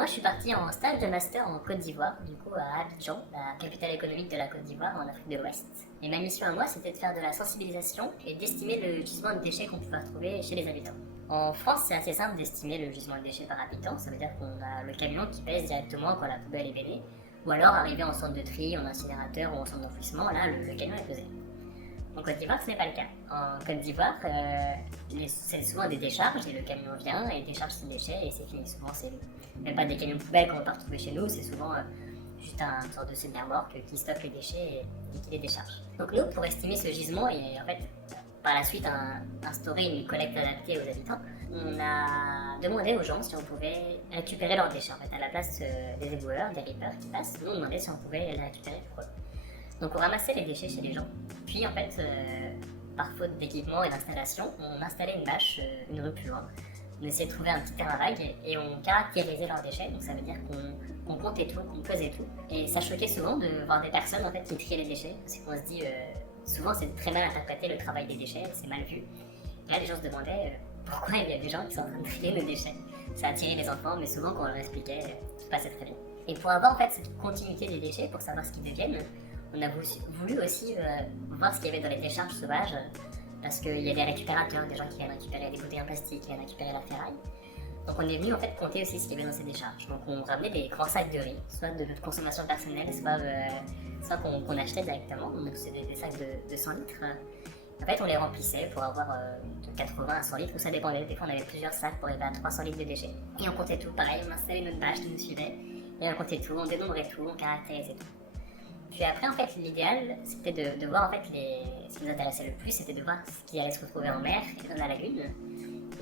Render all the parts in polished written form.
Moi, je suis parti en stage de master en Côte d'Ivoire, du coup à Abidjan, la capitale économique de la Côte d'Ivoire en Afrique de l'Ouest. Et ma mission à moi, c'était de faire de la sensibilisation et d'estimer le gisement de déchets qu'on pouvait retrouver chez les habitants. En France, c'est assez simple d'estimer le gisement de déchets par habitant, ça veut dire qu'on a le camion qui pèse directement quand la poubelle est vidée, ou alors arrivé en centre de tri, en incinérateur ou en centre d'enfouissement, là, le camion est pesé. En Côte d'Ivoire, ce n'est pas le cas. En Côte d'Ivoire, c'est souvent des décharges et le camion vient et décharge ses déchets et c'est fini. Souvent, c'est même pas des camions poubelles qu'on va retrouver chez nous, c'est souvent juste une sorte de semi-remorque qui stocke les déchets et qui les décharge. Donc nous, pour estimer ce gisement et en fait par la suite instaurer une collecte adaptée aux habitants, on a demandé aux gens si on pouvait récupérer leurs déchets. En fait, à la place des éboueurs, des rippers qui passent, nous on demandait si on pouvait les récupérer pour eux. Donc on ramassait les déchets chez les gens. Puis en fait, par faute d'équipement et d'installation, on installait une bâche une rue plus loin. On essayait de trouver un petit terrain vague et on caractérisait leurs déchets. Donc ça veut dire qu'on comptait tout, qu'on pesait tout. Et ça choquait souvent de voir des personnes en fait qui triaient les déchets. Parce qu'on se dit, souvent c'est très mal interprété le travail des déchets, c'est mal vu. Et là les gens se demandaient pourquoi il y a des gens qui sont en train de trier nos déchets. Ça attirait les enfants, mais souvent quand on leur expliquait, tout passait très bien. Et pour avoir en fait cette continuité des déchets, pour savoir ce qu'ils deviennent, on a voulu aussi voir ce qu'il y avait dans les décharges sauvages, parce qu'il y a des récupérateurs, des gens qui viennent récupérer des bouteilles en plastique, qui viennent récupérer la ferraille. Donc on est venu en fait compter aussi ce qu'il y avait dans ces décharges. Donc on ramenait des grands sacs de riz, soit de notre consommation personnelle, soit qu'on achetait directement. Donc c'est des sacs de 100 litres. En fait on les remplissait pour avoir de 80 à 100 litres, ou ça dépendait. Des fois on avait plusieurs sacs pour arriver à 300 litres de déchets. Et on comptait tout, pareil, on installait notre bâche qui nous suivait, et on comptait tout, on dénombrait tout, on caractérisait tout. Puis après, en fait, l'idéal, c'était de voir, en fait, ce qui nous intéressait le plus, c'était de voir ce qui allait se retrouver en mer et dans la lagune.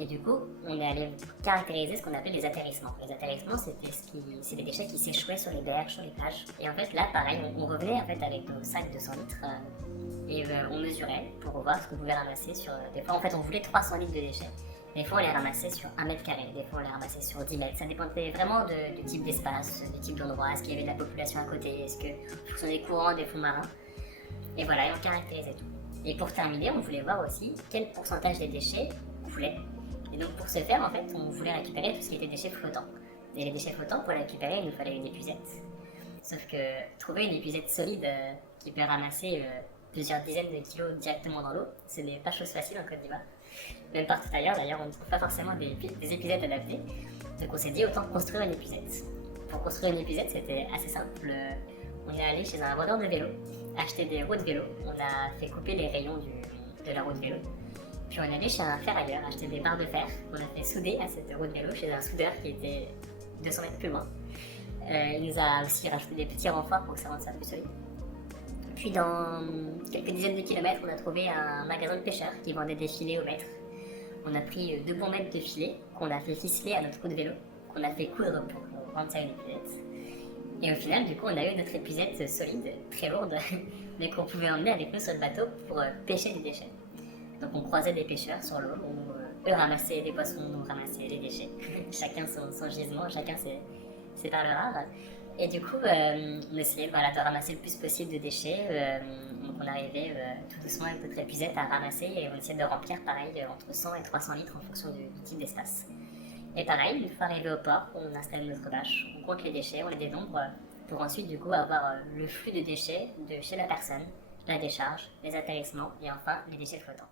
Et du coup, on est allé caractériser ce qu'on appelait les atterrissements. Les atterrissements, c'est des déchets qui s'échouaient sur les berges, sur les plages. Et en fait, là, pareil, on revenait, en fait, avec nos sacs de 100 litres et on mesurait pour voir ce qu'on pouvait ramasser sur... Des fois, en fait, on voulait 300 litres de déchets. Des fois, on les ramassait sur 1 mètre carré, des fois, on les ramassait sur 10 mètres. Ça dépendait vraiment du type d'espace, du type d'endroit, est-ce qu'il y avait de la population à côté, est-ce que en fonction des courants, des fonds marins. Et voilà, et on caractérisait tout. Et pour terminer, on voulait voir aussi quel pourcentage des déchets coulait. Et donc, pour ce faire, en fait, on voulait récupérer tout ce qui était déchets flottants. Et les déchets flottants, pour les récupérer, il nous fallait une épuisette. Sauf que trouver une épuisette solide qui peut ramasser plusieurs dizaines de kilos directement dans l'eau, ce n'est pas chose facile en Côte d'Ivoire. Même partout ailleurs, d'ailleurs, on ne trouve pas forcément des épuisettes adaptées. Donc on s'est dit autant construire une épuisette. Pour construire une épuisette, c'était assez simple. On est allé chez un vendeur de vélo, acheter des roues de vélo. On a fait couper les rayons de la roue de vélo. Puis on est allé chez un ferrailleur, acheter des barres de fer. On a fait souder à cette roue de vélo chez un soudeur qui était 200 mètres plus loin. Il nous a aussi rajouté des petits renforts pour que ça rende ça plus solide. Puis dans quelques dizaines de kilomètres, on a trouvé un magasin de pêcheurs qui vendait des filets au mètre. On a pris 2 bons mètres de filets qu'on a fait ficeler à notre roue de vélo, qu'on a fait coudre pour rendre ça une épuisette. Et au final, du coup, on a eu notre épuisette solide, très lourde, mais qu'on pouvait emmener avec nous sur le bateau pour pêcher des déchets. Donc on croisait des pêcheurs sur l'eau, eux ramassaient des poissons, nous ramassaient les déchets. Chacun son gisement, chacun ses perles rares. Et du coup, on essayait de ramasser le plus possible de déchets. Donc on arrivait tout doucement avec notre épuisette à ramasser et on essayait de remplir pareil entre 100 et 300 litres en fonction du type d'espace. Et pareil, une fois arrivé au port, on installe notre bâche, on compte les déchets, on les dénombre pour ensuite du coup avoir le flux de déchets de chez la personne, la décharge, les atterrissements et enfin les déchets flottants.